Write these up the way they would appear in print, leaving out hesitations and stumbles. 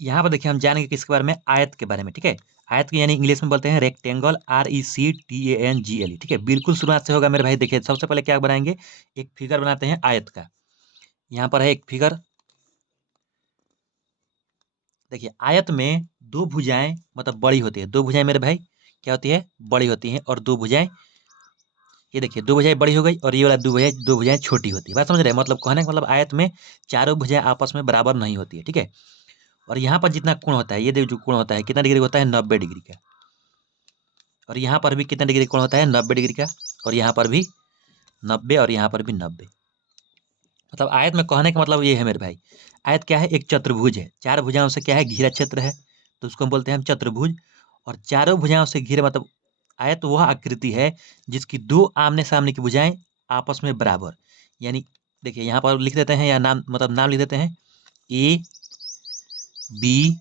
यहाँ पर देखिए हम जानेंगे किसके बारे में, आयत के बारे में। ठीक है, आयत को यानी इंग्लिश में बोलते हैं रेक्टेंगल, RECTANGLE। ठीक है, बिल्कुल शुरुआत से होगा मेरे भाई। देखिए सबसे पहले क्या बनाएंगे, एक फिगर बनाते हैं आयत का। यहाँ पर है एक फिगर। देखिए आयत में दो भुजाएं मतलब बड़ी होती है, दो भुजाएं मेरे भाई क्या होती है, बड़ी होती हैं, और दो भुजाएं, ये देखिए दो भुजाएं बड़ी हो गई और ये वाला दो भुजाएं छोटी होती है। बात समझ रहे हैं, मतलब कहने का मतलब आयत में चारों भुजाएं आपस में बराबर नहीं होती है। ठीक है, और यहाँ पर जितना कोण होता है, ये देखो जो कोण होता है कितना डिग्री होता है, 90 डिग्री का। और यहाँ पर भी कितना डिग्री कोण होता है, 90 डिग्री का। और यहाँ पर भी 90 और यहाँ पर भी 90। मतलब आयत में कहने का मतलब ये है मेरे भाई, आयत क्या है, एक चतुर्भुज है, चार भुजाओं से क्या है, घिरा क्षेत्र है, तो उसको हम बोलते हैं हम चतुर्भुज। और चारों भुजाओं से घिरे मतलब आयत वह आकृति है जिसकी दो आमने सामने की भुजाएं आपस में बराबर, यानी देखिए यहाँ पर लिख देते हैं या नाम मतलब नाम लिख देते हैं, ए बी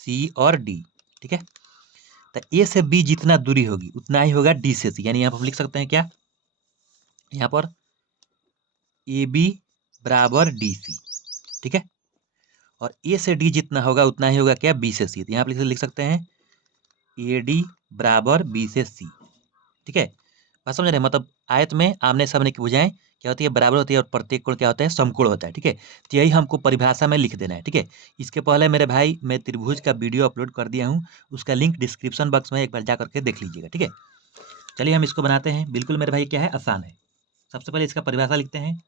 सी और डी। ठीक है, तो ए से बी जितना दूरी होगी उतना ही होगा डी से सी, यानी यहाँ पर हम लिख सकते हैं क्या, यहाँ पर ए बी बराबर डी सी। ठीक है, और ए से डी जितना होगा उतना ही होगा क्या, बी से सी। तो यहाँ पर लिख सकते हैं ए डी बराबर बी से सी। ठीक है, बात समझ रहे हैं, मतलब आयत में आमने सामने की भुजाएं क्या होती है, बराबर होती है, और प्रत्येक कोण क्या होता है, समकोण होता है। ठीक है, तो यही हमको परिभाषा में लिख देना है। ठीक है, इसके पहले मेरे भाई मैं त्रिभुज का वीडियो अपलोड कर दिया हूँ, उसका लिंक डिस्क्रिप्शन बॉक्स में एक बार जा करके देख लीजिएगा। ठीक है, चलिए हम इसको बनाते हैं। बिल्कुल मेरे भाई क्या है, आसान है। सबसे पहले इसका परिभाषा लिखते हैं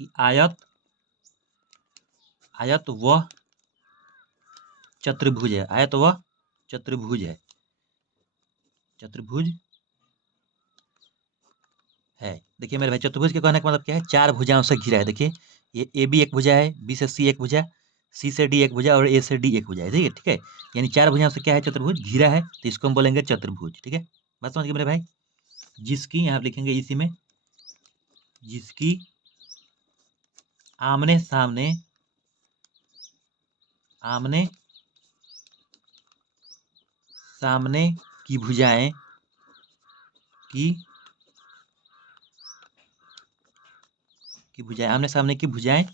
कि आयत, आयत वह चतुर्भुज है, आयत वह चतुर्भुज है, चतुर्भुज है। देखिए मेरे भाई चतुर्भुज के कहने का मतलब क्या है, चार भुजाओं से घिरा है। देखिए ये ए बी एक भुजा है, बी से सी एक भुजा, सी से डी एक भुजा और ए से डी एक भुजा है। ठीक है, ठीक है, यानी चार भुजाओं से क्या है, चतुर्भुज घिरा है, तो इसको हम बोलेंगे चतुर्भुज। ठीक है, बात समझ गए मेरे भाई, जिसकी यहाँ लिखेंगे इसी में, जिसकी आमने सामने, आमने सामने की भुजाएं की भुजाएं, आमने सामने की भुजाएं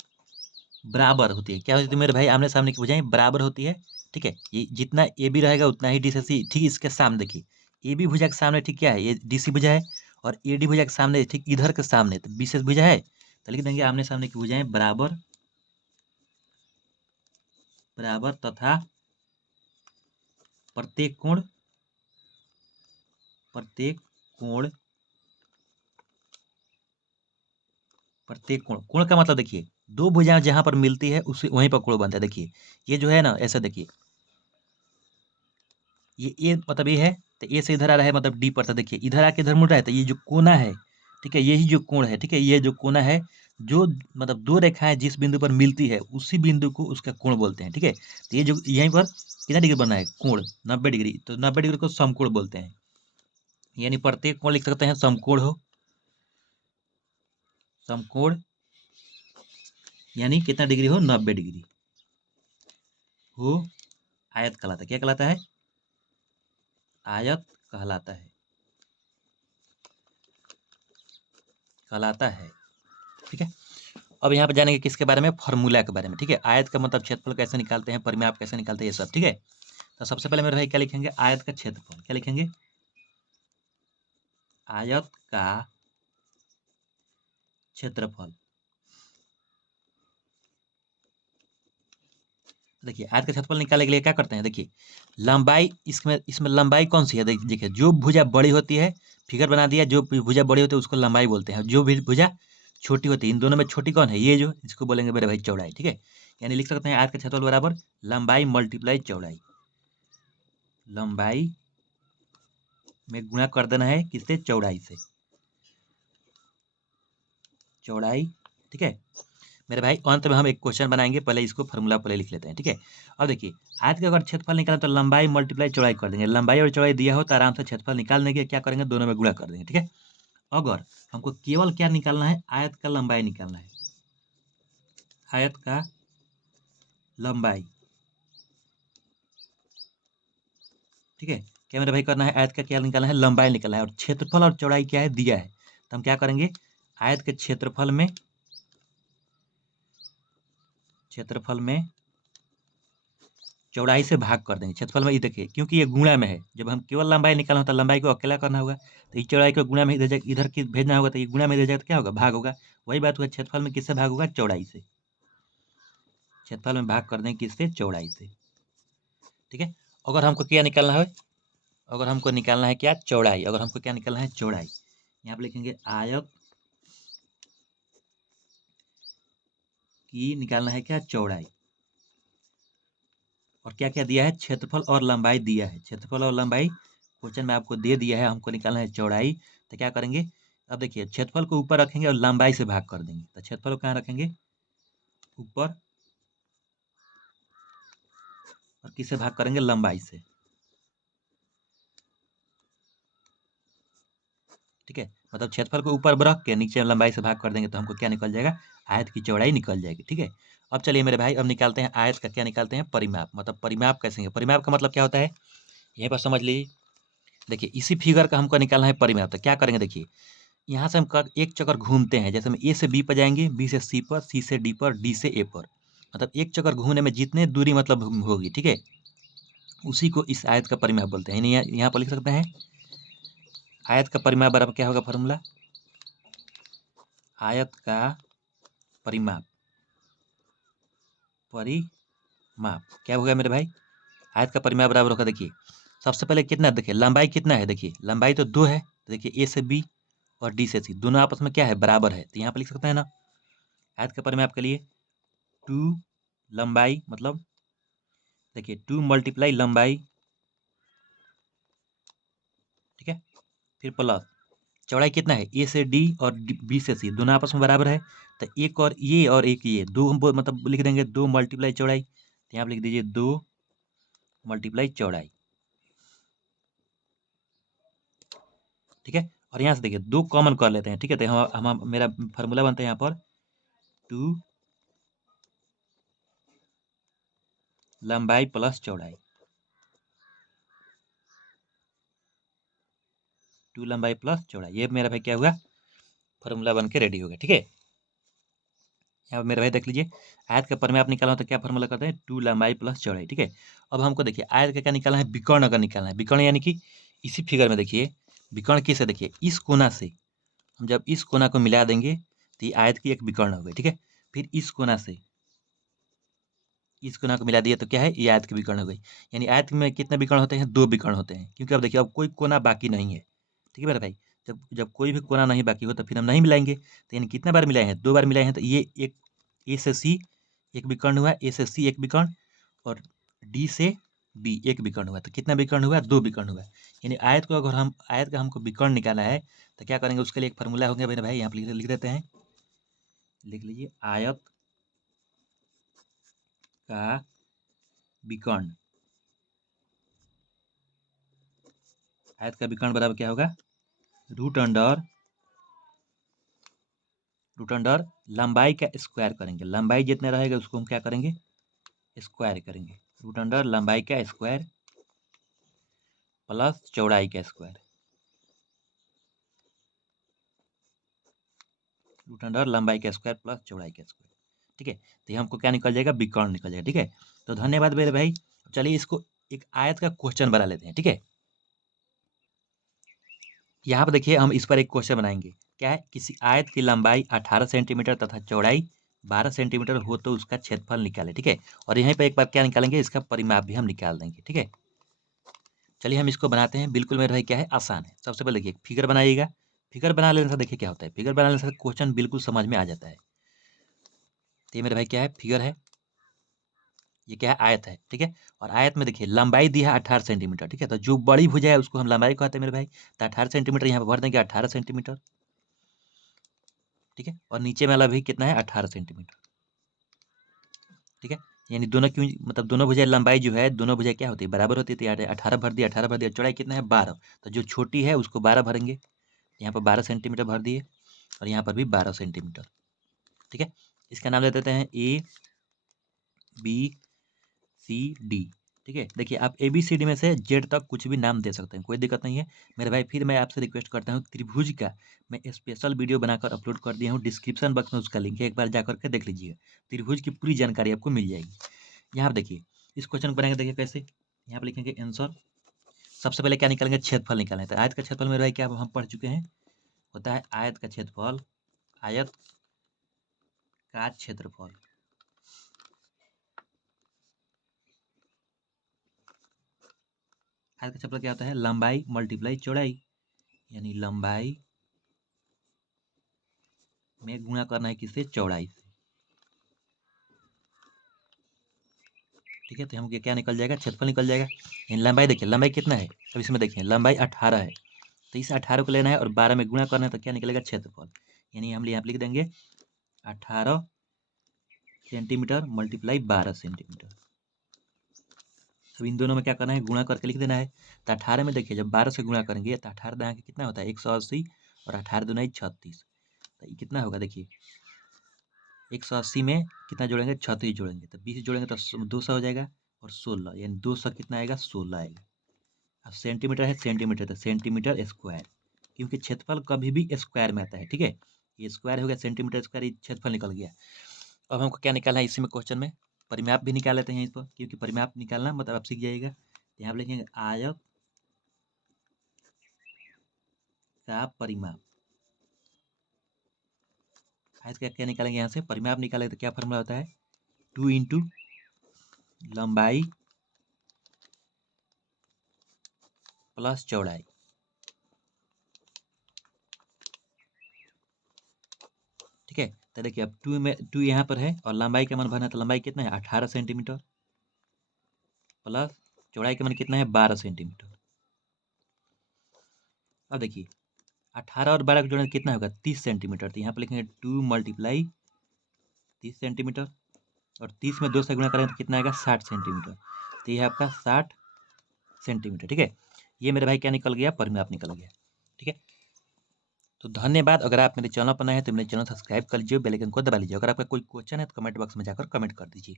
बराबर होती है। क्या होती है मेरे भाई, आमने सामने की भुजाएं बराबर होती है। ठीक है, ये जितना ए बी रहेगा उतना ही डी से सी। ठीक इसके सामने देखिए, ए बी भुजा के सामने ठीक क्या है, ये डी सी भुजा है, और ए डी भुजा के सामने ठीक इधर के सामने तो बी से भुजा है, तो लिख देंगे आमने सामने की भुजाएं बराबर, बराबर तथा प्रत्येक कोण, प्रत्येक कोण, प्रत्येक कोण, कोण का मतलब देखिए दो भुजाएं जहां पर मिलती है उसी वहीं पर कोण बनता है। देखिए ये जो है ना, ऐसा देखिए ये ए मतलब ये है, तो ए से इधर आ रहा है मतलब डी पर, तो देखिए इधर आके इधर मुड़ रहा है, तो ये जो कोना है, ठीक है, यही जो कोण है, ठीक है, ये जो कोना है, जो मतलब दो रेखाएं जिस बिंदु पर मिलती है उसी बिंदु को उसका कोण बोलते हैं। ठीक है, तो ये जो यहीं पर कितना डिग्री बना है, कोण 90 डिग्री, तो 90 डिग्री को समकोण बोलते हैं, यानी प्रत्येक कोण लिख सकते हैं समकोण हो, समकोण यानी कितना डिग्री हो, 90 डिग्री हो, आयत कहलाता है। क्या कहलाता है, आयत कहलाता है, कहलाता है। ठीक है, अब यहाँ पे जानेंगे किसके बारे में, फार्मूला के बारे में। ठीक है, आयत का मतलब क्षेत्रफल कैसे निकालते हैं, परिमाप कैसे निकालते हैं, ये सब। ठीक है, तो सबसे पहले मेरे भाई क्या लिखेंगे, आयत का क्षेत्रफल। क्या लिखेंगे, आयत का क्षेत्रफल। देखिए आयत का क्षेत्रफल निकालने के लिए क्या करते हैं, देखिए लंबाई, इसमें इसमें लंबाई कौन सी है, देखिए जो भुजा बड़ी होती है, फिगर बना दिया, जो भुजा बड़ी होती है उसको लंबाई बोलते हैं, जो भी भुजा छोटी होती है, इन दोनों में छोटी कौन है, ये जो, इसको बोलेंगे मेरे भाई चौड़ाई। ठीक है, यानी लिख सकते हैं आयत का क्षेत्रफल बराबर लंबाई मल्टीप्लाई चौड़ाई, लंबाई में गुणा कर देना है किससे, चौड़ाई से, चौड़ाई। ठीक है मेरे भाई, अंत में हम एक क्वेश्चन बनाएंगे, पहले इसको फार्मूला पहले लिख लेते हैं। ठीक है, अब देखिए आयत का अगर क्षेत्रफल निकालें तो लंबाई मल्टीप्लाई चौड़ाई कर देंगे, लंबाई और चौड़ाई दिया हो तो आराम से क्षेत्रफल निकाल देंगे, क्या करेंगे, दोनों में गुणा कर देंगे। ठीक है, अगर हमको केवल क्या निकालना है, आयत का लंबाई निकालना है, आयत का लंबाई। ठीक है, क्या मेरे भाई करना है, आयत का क्या निकालना है, लंबाई निकालना है, और क्षेत्रफल और चौड़ाई क्या है, दिया है, तो हम क्या करेंगे, आयत के क्षेत्रफल में, क्षेत्रफल में चौड़ाई से भाग कर देंगे क्षेत्रफल में। ये देखिए क्योंकि ये गुणा में है, जब हम केवल लंबाई निकालना होता है लंबाई को अकेला करना होगा, तो ये चौड़ाई को गुणा में इधर की भेजना होगा, तो ये गुणा में इधर जाएगा तो क्या होगा, भाग होगा। वही बात हुआ, क्षेत्रफल में किससे भाग होगा, चौड़ाई से। क्षेत्रफल में भाग कर देंगे किससे, चौड़ाई से। ठीक है। अगर हमको क्या निकालना है, अगर हमको निकालना है क्या, चौड़ाई। अगर हमको क्या निकालना है, चौड़ाई। यहाँ पे लिखेंगे आयत की निकालना है क्या, चौड़ाई। और क्या क्या दिया है, क्षेत्रफल और लंबाई दिया है। क्षेत्रफल और लंबाई क्वेश्चन में आपको दे दिया है, हमको निकालना है चौड़ाई। तो क्या करेंगे, अब देखिए क्षेत्रफल को ऊपर रखेंगे और लंबाई से भाग कर देंगे। तो क्षेत्रफल को कहाँ रखेंगे, ऊपर, और किससे भाग करेंगे, लंबाई से। ठीक है, मतलब क्षेत्रफल को ऊपर रख के नीचे लंबाई से भाग कर देंगे तो हमको क्या निकल जाएगा, आयत की चौड़ाई निकल जाएगी। ठीक है। अब चलिए मेरे भाई, अब निकालते हैं आयत का क्या निकालते हैं, परिमाप। मतलब परिमाप कैसे है, परिमाप का मतलब क्या होता है, यहीं पर समझ लीजिए। देखिए इसी फिगर का हमको निकालना है परिमाप। तो क्या करेंगे, देखिए यहाँ से हम एक चक्कर घूमते हैं, जैसे हम ए से बी पर जाएंगे, बी से सी पर, सी से डी पर, डी से ए पर। मतलब एक चक्कर घूमने में जितने दूरी मतलब होगी, ठीक है, उसी को इस आयत का परिमाप बोलते हैं। यानी यहाँ पर लिख सकते हैं आयत का परिमाप बराबर क्या होगा, फॉर्मूला, आयत का परिमाप, परिमाप क्या होगा मेरे भाई, आयत का परिमाप बराबर होगा, देखिए सबसे पहले कितना, देखिए लंबाई कितना है, देखिए लंबाई तो 2 है, तो देखिए ए से बी और डी से सी दोनों आपस में क्या है, बराबर है। तो यहाँ पर लिख सकते हैं ना, आयत का परिमाप के लिए 2 लंबाई, मतलब देखिए 2 मल्टीप्लाई लंबाई, ठीक है, फिर प्लस चौड़ाई कितना है, ए से डी और बी से सी दोनों आपस में बराबर है। तो एक और ये दो हम मतलब लिख देंगे 2 मल्टीप्लाई चौड़ाई। तो यहाँ पे लिख दीजिए 2 मल्टीप्लाई चौड़ाई। ठीक है। और यहाँ से देखिए 2 कॉमन कर लेते हैं। ठीक है, तो हम मेरा फार्मूला बनता है यहाँ पर 2 लंबाई प्लस चौड़ाई, 2 लंबाई प्लस चौड़ाई। ये मेरा भाई क्या हुआ, फार्मूला बन के रेडी हो गया। ठीक है, यहाँ मेरे भाई देख लीजिए, आयत का परिमाप निकालना हो तो क्या फार्मूला करते हैं, 2 लंबाई प्लस चौड़ाई। ठीक है। अब हमको देखिए आयत का क्या निकालना है, विकर्ण अगर निकालना है। विकर्ण यानी कि इसी फिगर में देखिए विकर्ण किसे, देखिए इस कोना से हम जब इस कोना को मिला देंगे तो ये आयत की एक विकर्ण हो गई। ठीक है। फिर इस कोना से इस कोना को मिला दिया तो क्या है, ये आयत की विकर्ण हो गई। यानी आयत में कितने विकर्ण होते हैं, 2 विकर्ण होते हैं, क्योंकि अब देखिए अब कोई कोना बाकी नहीं है। ठीक है मेरे भाई, जब जब कोई भी कोना नहीं बाकी हो तो फिर हम नहीं मिलाएंगे। तो यानी कितना बार मिलाए हैं, 2 बार मिलाए हैं। तो ये एक ए से सी एक विकर्ण हुआ, ए से सी एक विकर्ण, और डी से बी एक विकर्ण हुआ। तो कितना विकर्ण हुआ, 2 विकर्ण हुआ। यानी आयत को अगर हम आयत का हमको विकर्ण निकाला है तो क्या करेंगे, उसके लिए एक फार्मूला हो गया मेरे भाई, यहाँ पर लिख देते हैं, लिख लीजिए आयत का विकर्ण। आयत का विकर्ण बराबर क्या होगा, रूट अंडर लंबाई का स्क्वायर करेंगे। लंबाई जितना रहेगा उसको हम क्या करेंगे, स्क्वायर करेंगे। रूट अंडर लंबाई का स्क्वायर प्लस चौड़ाई का स्क्वायर, रूट अंडर लंबाई का स्क्वायर प्लस चौड़ाई का स्क्वायर। ठीक है, तो ये हमको क्या निकल जाएगा, विकर्ण निकल जाएगा। ठीक है, तो धन्यवाद मेरे भाई। चलिए इसको एक आयत का क्वेश्चन बना लेते हैं। ठीक है, यहाँ पर देखिए हम इस पर एक क्वेश्चन बनाएंगे। क्या है, किसी आयत की लंबाई 18 सेंटीमीटर तथा चौड़ाई 12 सेंटीमीटर हो तो उसका क्षेत्रफल निकालें। ठीक है, और यहीं पर एक बार क्या निकालेंगे, इसका परिमाप भी हम निकाल देंगे। ठीक है, चलिए हम इसको बनाते हैं। बिल्कुल मेरे भाई क्या है, आसान है। सबसे पहले देखिए फिगर बनाइएगा। फिगर बना लेने से देखिए क्या होता है, फिगर बनाने से क्वेश्चन बिल्कुल समझ में आ जाता है। तो ये मेरे भाई क्या है, फिगर है, ये क्या है, आयत है। ठीक है, और आयत में देखिए लंबाई दी है 18 सेंटीमीटर। ठीक है, तो जो बड़ी भुजा है उसको हम लंबाई कहते हैं मेरे भाई। तो 18 सेंटीमीटर यहाँ पर भर देंगे, 18 सेंटीमीटर। ठीक है, और नीचे वाला भी कितना है, 18 सेंटीमीटर। ठीक है, यानी दोनों क्यों, मतलब दोनों भुजाएं लंबाई जो है, दोनों भुजाएं क्या होती है, बराबर होती है। तो 18 भर दिया, 18 भर दिया, चौड़ाई कितना है, 12। तो जो छोटी है उसको 12 भरेंगे। यहाँ पर 12 सेंटीमीटर भर दिए, और यहाँ पर भी 12 सेंटीमीटर। ठीक है, इसका नाम दे देते हैं ए बी सी डी। ठीक है, देखिए आप ए बी सी डी में से जेड तक कुछ भी नाम दे सकते हैं, कोई दिक्कत नहीं है मेरे भाई। फिर मैं आपसे रिक्वेस्ट करता हूँ, त्रिभुज का मैं स्पेशल वीडियो बनाकर अपलोड कर दिया हूँ, डिस्क्रिप्शन बॉक्स में उसका लिंक है, एक बार जाकर के देख लीजिएगा। त्रिभुज की पूरी जानकारी आपको मिल जाएगी। यहाँ पर देखिए इस क्वेश्चन को बनाएंगे, देखिए कैसे। यहाँ पर लिखेंगे आंसर। सबसे पहले क्या निकालेंगे, क्षेत्रफल निकालेंगे। तो आयत का क्षेत्रफल मेरे भाई क्या हम पढ़ चुके हैं, होता है आयत का क्षेत्रफल, आयत का क्षेत्रफल। आयत का क्षेत्रफल क्या होता है, लंबाई मल्टीप्लाई चौड़ाई, यानी लंबाई में गुणा करना है किससे, चौड़ाई से। ठीक है, तो हम क्या निकल जाएगा, क्षेत्रफल निकल जाएगा। यानी लंबाई देखिए, लंबाई कितना है, अब इसमें देखिए लंबाई 18 है, तो इस 18 को लेना है और 12 में गुणा करना है, तो क्या निकलेगा, क्षेत्रफल। यानी हम यहाँ पे लिख देंगे 18 सेंटीमीटर मल्टीप्लाई 12 सेंटीमीटर। अब इन दोनों में क्या करना है, गुणा करके लिख देना है। तो 18 में देखिए जब 12 से गुणा करेंगे तो 18 दाएं के कितना होता है, 180, और 18 दूना 36। तो ये कितना होगा, देखिए 180 में कितना जोड़ेंगे, 36 जोड़ेंगे, तो 20 जोड़ेंगे तो 200 हो जाएगा, और 16, यानी 200 कितना आएगा, 16 आएगा। अब सेंटीमीटर है, सेंटीमीटर तो सेंटीमीटर स्क्वायर, क्योंकि क्षेत्रफल कभी भी स्क्वायर में आता है। ठीक है, ये स्क्वायर हो गया, सेंटीमीटर स्क्वायर, ये क्षेत्रफल निकल गया। अब हमको क्या निकालना है, इसी में क्वेश्चन में परिमाप भी निकाल लेते हैं इस पर, क्योंकि परिमाप निकालना मतलब आप सीख जाइएगा। यहाँ पर लिखेंगे आयत का परिमाप। आयत का क्या निकालेंगे, यहाँ से परिमाप निकालेंगे तो क्या फॉर्मूला होता है, 2 इंटू लंबाई प्लस चौड़ाई। ठीक है, तो देखिए अब 2 यहाँ पर है और लंबाई का मान भरना है, तो लंबाई कितना है, 18 सेंटीमीटर, प्लस चौड़ाई का मान कितना है, 12 सेंटीमीटर। अब देखिए 18 और 12 का जोड़ना कितना होगा, 30 सेंटीमीटर, तो यहाँ पर लिखेंगे 2 मल्टीप्लाई 30 सेंटीमीटर, और 30 में 2 से गुणा करेंगे तो कितना आएगा, 60 सेंटीमीटर। तो ये है आपका 60 सेंटीमीटर। ठीक है, ये मेरे भाई क्या निकल गया, परिमाप निकल गया। ठीक है, तो धन्यवाद। अगर आप मेरे चैनल पर नए हैं तो मेरे चैनल सब्सक्राइब कर लीजिए, बेल आइकन को दबा लीजिए। अगर आपका कोई क्वेश्चन है तो कमेंट बॉक्स में जाकर कमेंट कर दीजिए।